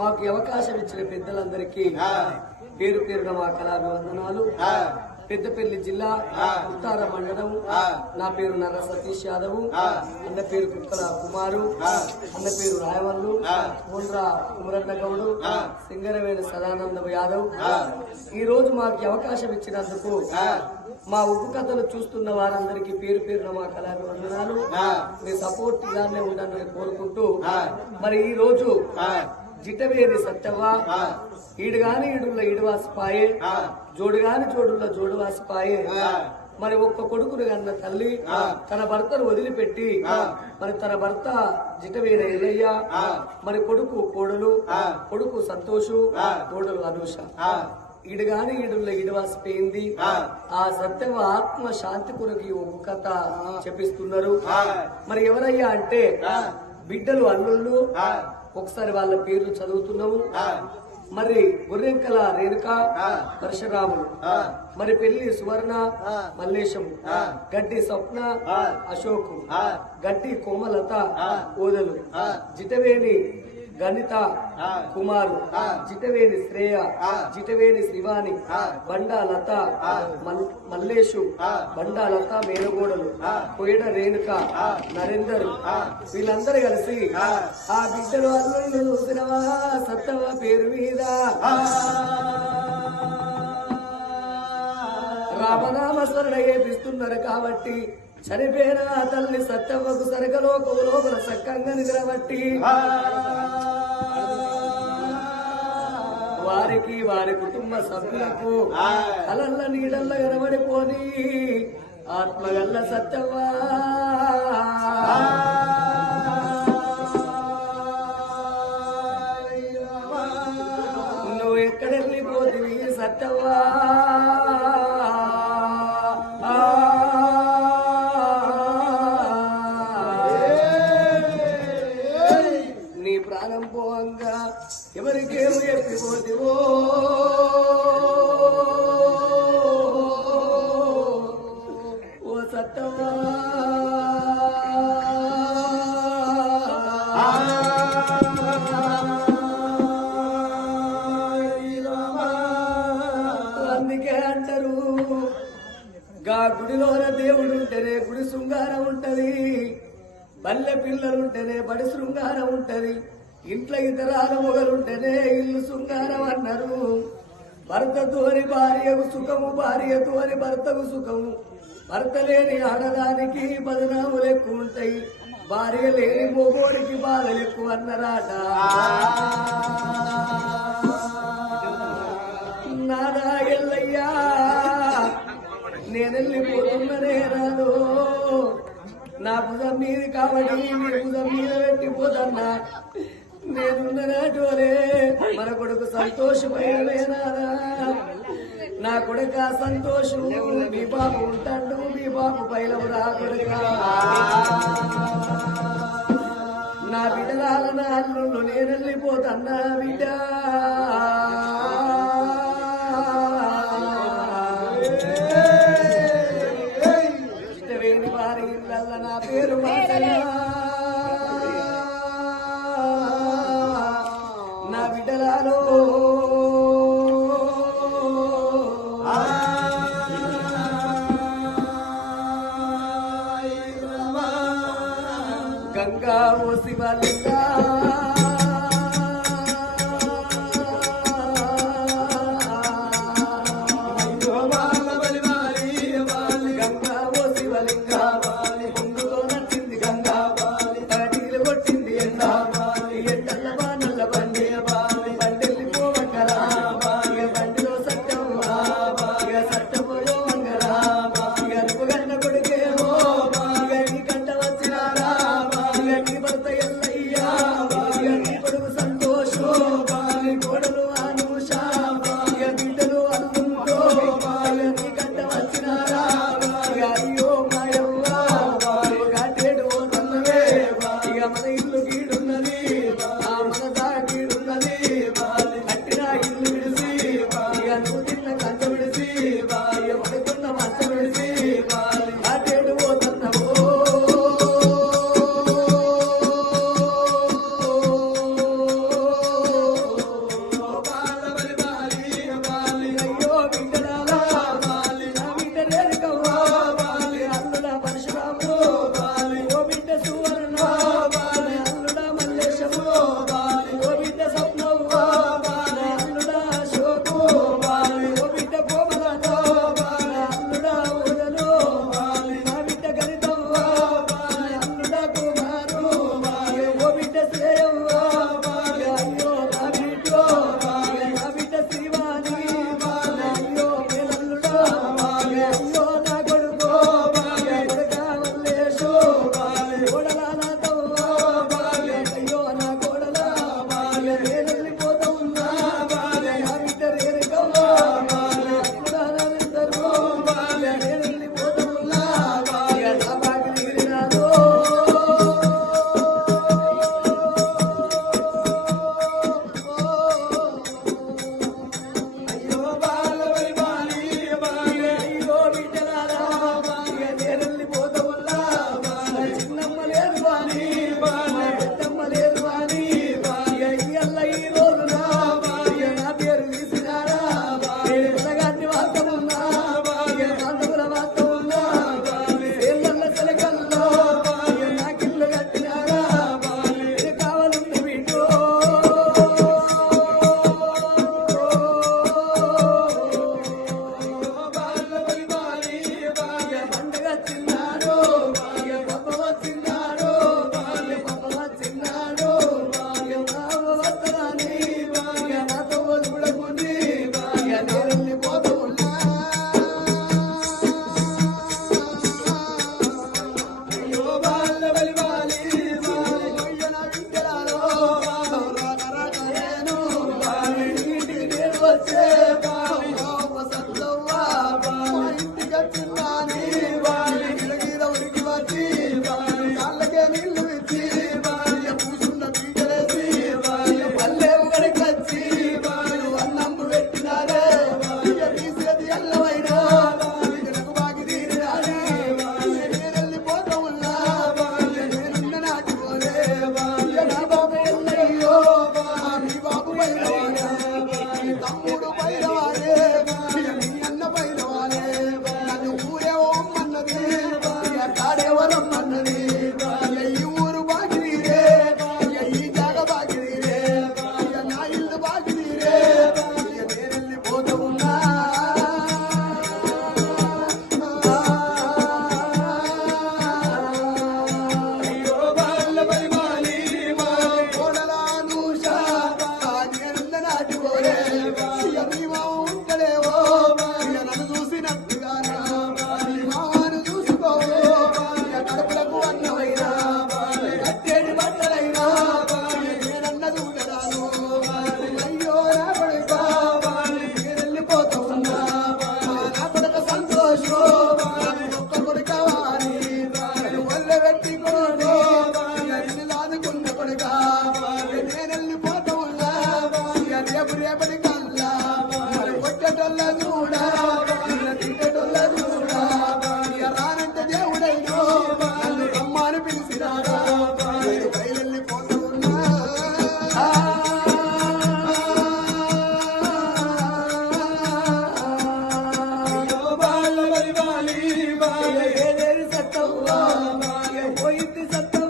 మాకు అవకాశం ఇచ్చిన పెద్దలందరికీ పేరు పేరున మా కళాభివందనాలు. పెద్దపల్లి జిల్లా ఉత్తార మండలం. నా పేరు నర్ర సతీష్ యాదవ్. అన్న పేరు కుక్కల కుమారు. అన్న పేరు రాయవల్లు. మూండ్ర కుమరన్న గౌడు సింగరవేణి సదానంద యాదవ్. ఈ రోజు మాకు అవకాశం ఇచ్చినందుకు మా ఉప్పు కథలు చూస్తున్న వారందరికీ పేరు పేరున మా కళాభివందనాలు. మీ సపోర్ట్ ఇలానే ఉండాలని కోరుకుంటూ మరి ఈ రోజు జిటవేది సత్యవా? ఈడు గాని ఈడుల్ల ఈడువాసిపాయే జోడు గాని జోడుల్ల జోడువాసిపాయే మరి ఒక్క కొడుకును కన్న తల్లి తన భర్తను వదిలిపెట్టి మరి తన భర్త జిటవేన ఎల్లయ్య మరి కొడుకు కోడలు కొడుకు సంతోషు కోడలు అనూష. ఈడు గాని ఈడుల్ల ఈడువాసిపోయింది ఆ. సత్యవ ఆత్మ శాంతి కొరకు ఈ ఒక్క కథ చెప్పిస్తున్నారు. మరి ఎవరయ్యా అంటే బిడ్డలు అల్లుళ్ళు ఒకసారి వాళ్ళ పేర్లు చదువుతున్నాము మరి గుర్రెంకల రేణుక పరశురాములు మరి పెళ్ళి సువర్ణ మల్లేశము గడ్డి స్వప్న అశోకు గడ్డి కోమలత ఓదలు జిటవేణి గణిత కుమారు జిటవేణి శ్రేయ జిటవేణి శ్రీవాణి బండా లత మల్- మల్లేషు బండా లత మేనగోడలు కోయడ రేణుక నరేందర్ వీళ్ళందరూ కలిసి ఆ. బిడ్డలు అల్లుళ్ళు చూసినవా సత్తవ పేరు మీద. రామనామ స్మరణ చేపిస్తున్నారు కాబట్టి చనిపోయిన తల్లి సత్తవ్వకు సరగలోకం లోపల సక్కంగా నిద్రబట్టి వారికి వారి కుటుంబ సభ్యులకు కలల్ల నీడల్ల కనబడిపోని ఆత్మగల్ల సత్తవ్వా నువ్వు ఎక్కడెళ్ళిపోతివి సత్తవ్వా ఎప్పిపోతివో ఓ సత్తవ్వా అందుకే అంటారు గా గుడిలోన దేవుడు ఉంటేనే గుడి శృంగారం ఉంటది పల్లె పిల్లలు ఉంటేనే బడి శృంగారం ఉంటది ఇంట్లో ఇతరాల మొగలుంటేనే ఇల్లు శృంగారం అన్నారు. భర్తతోని భార్యకు సుఖము భార్యతోని భర్తకు సుఖము. భర్త లేని ఆడదానికి బదనాములు ఎక్కువ ఉంటాయి. భార్య లేని మొగోడికి బాధలు ఎక్కువ అన్నరాట. నాదా ఎల్లయ్యా నేనెళ్ళిపోతున్ననే రాదు. నా భుజం మీది కాబట్టి నీ మీద పెట్టిపోతన్నా. నేనున్న నాటోలే మన కొడుకు సంతోషమైనదా నా కొడుక సంతోషం. మీ బాబు ఉంటాడు మీ బాబు పైలవు రా కొడుక. నా బిడ్డ నా నేను బిడ్డ? పోయింది సత్తవ్వో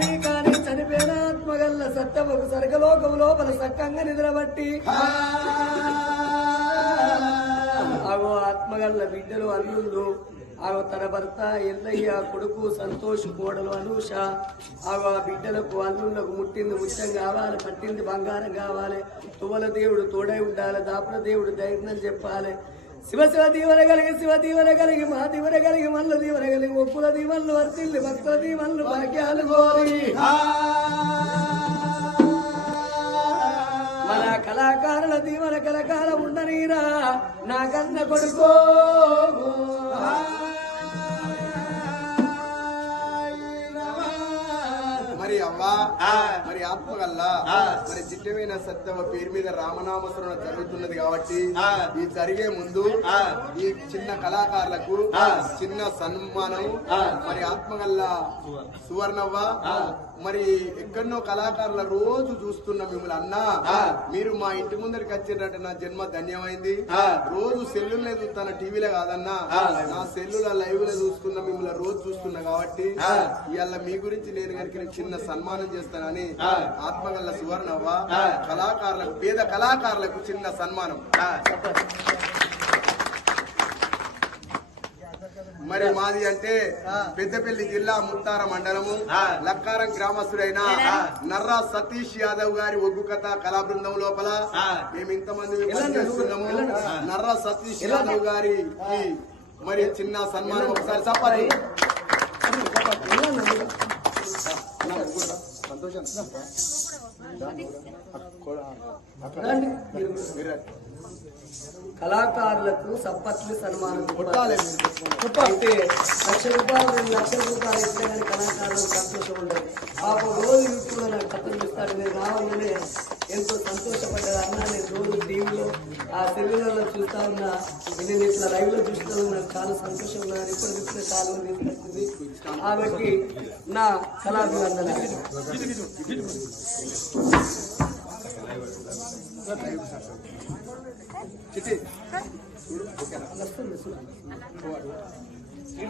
కానీ కానీ చనిపోయిన ఆత్మగల్ల సత్తవకు సర్గలోకము లోపల సక్కంగా నిద్రబట్టి ఆగో ఆత్మగల్ల బిడ్డలు అల్లుళ్ళు. ఆగో తన భర్త ఎల్లయ్య కొడుకు సంతోష్ కోడలు అనూష. ఆగో ఆ బిడ్డలకు అల్లుళ్ళకు ముట్టింది ముత్యం కావాలి పట్టింది బంగారం కావాలి. తువల దేవుడు తోడై ఉండాలి దాపుల దేవుడు ధైర్యం చెప్పాలి. శివ శివ దీవన కలిగి శివ దీవన కలిగి మా దీవన కలిగి మల్ల దీవన కలిగి ఒప్పుల దీవన్లు వర్తిల్లి భక్తుల దీవన్లు భాగ్యాలు కోరి. మన కళాకారుల దీవన కలకాల ఉండనీరా నా కన్న కొడుకో. మరి అవ్వా మరి ఆత్మగల్లా మరి చిట్టమైన సత్యవ పేరు మీద రామనామస్మరణ జరుగుతున్నది కాబట్టి ఈ జరిగే ముందు ఈ చిన్న కళాకారులకు చిన్న సన్మానం మరి ఆత్మగల్లా సువర్ణవ్వ మరి ఎక్కడనో కళాకారుల రోజు చూస్తున్న మిమ్మల్ని అన్నా మీరు మా ఇంటి ముందరికి వచ్చిందంటే నా జన్మ ధన్యమైంది. రోజు సెల్లులే చూస్తాను టీవీలో కాదన్నా? నా సెల్లుల లైవ్లో చూస్తున్న మిమ్మల్ని రోజు చూస్తున్నా కాబట్టి ఇవాళ మీ గురించి నేను కనుక చిన్న సన్మానం చేస్తానని ఆత్మగల్ల సువర్ణవ్వ కళాకారులకు పేద కళాకారులకు చిన్న సన్మానం. మరి మాది అంటే పెద్దపల్లి జిల్లా ముత్తార మండలము లక్కారం గ్రామస్తుడైన నర్రా సతీష్ యాదవ్ గారి ఒగ్గు కథ కళా బృందం లోపల మేము ఇంతమంది పనిచేస్తున్నాము నర్రా సతీష్ యాదవ్ గారికి మరి చిన్న సన్మానం ఒకసారి చెప్పాలి కళాకారులకు సంపత్తి సన్మానం అయితే లక్ష రూపాయలు రెండు లక్షల రూపాయలు ఇస్తే కానీ కళాకారులకు సంతోషం ఉండదు. పాప రోజు యూట్యూబ్లో నాకు కథలు ఇస్తాడు నేను రావాలనే ఎంతో సంతోషపడ్డారు. అన్న నేను రోజు టీవీలో ఆ సెల్యులలో చూస్తా ఉన్నా. నేను ఇట్లా లైవ్లో చూస్తా ఉన్నా. నాకు చాలా సంతోషం ఉన్నారు ఇప్పుడు ఇప్పుడే చాలా మంది తీసుకొచ్చింది. ఆమెకి నా కళాభివందన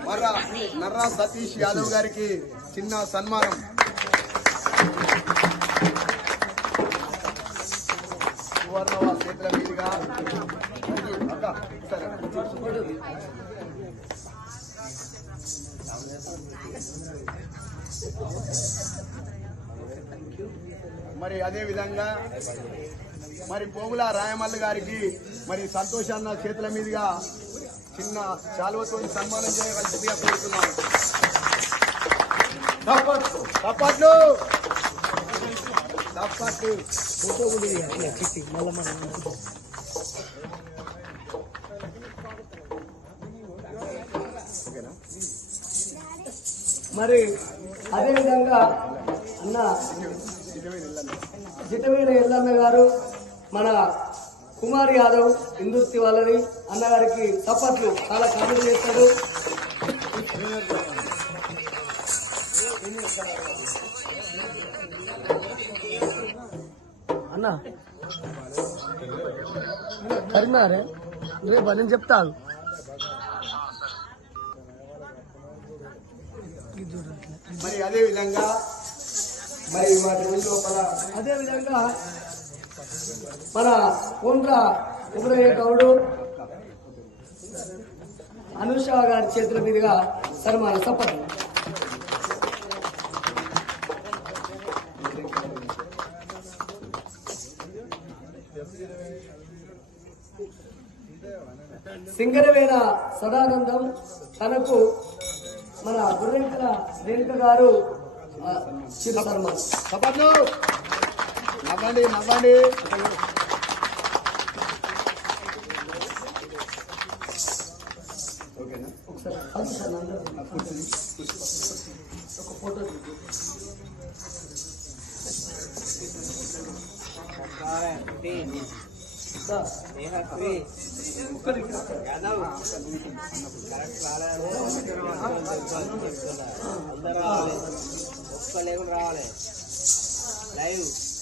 మర్రా నర్రా సతీష్ యాదవ్ గారికి చిన్న సన్మానం. సువర్ణవ చేతుల మీదుగా. మరి అదే విధంగా మరి పోగుల రాయమల్లు గారికి మరి సంతోషాన్న చేతుల మీదుగా చిన్న చాలువతో సన్మానం చేయవలసిందిగా కోరుతున్నాను. తప్పట్లు తప్పట్లు. మరి అదే విధంగా అన్న. జిటవీర ఎల్లన్న గారు మన కుమార్ యాదవ్ హిందుస్థి వాళ్ళని అన్నగారికి సపట్లు చాలా కామెంట్ చేస్తాడు. అన్న కరీంనగరే రేపు నేను చెప్తాను మరి అదే విధంగా మరి మా రోజు లోపల అదే విధంగా మన కొండ్ర కుమరయ్య గౌడు అనుష గారి చేతుల మీదుగా సన్మాన సపట్ సింగరవేణ సదానందం తనకు మన గుర్రెంకల రేణుక గారు చిరు సన్మానం. నవ్వండి నవ్వండి ఒక్క లేకుండా రావాలి అందరూ.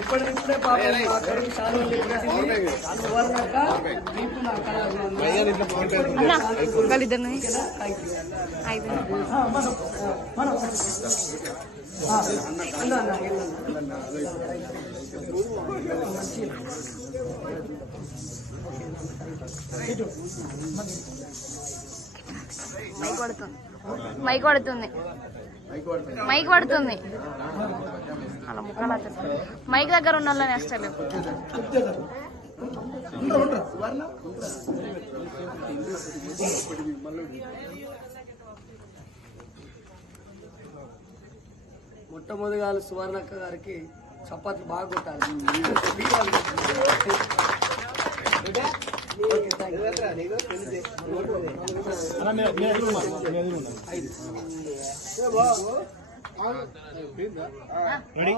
ఇప్పటికిప్పుడే. మైక్ పడుతుంది. మైక్ పడుతుంది. మైక్ పడుతుంది అలా ముఖాలు. మైక్ దగ్గర ఉన్న వాళ్ళని మొట్టమొదటిగా సువర్ణక్క గారికి చపాతీ బాగా కొట్టాలి. యూ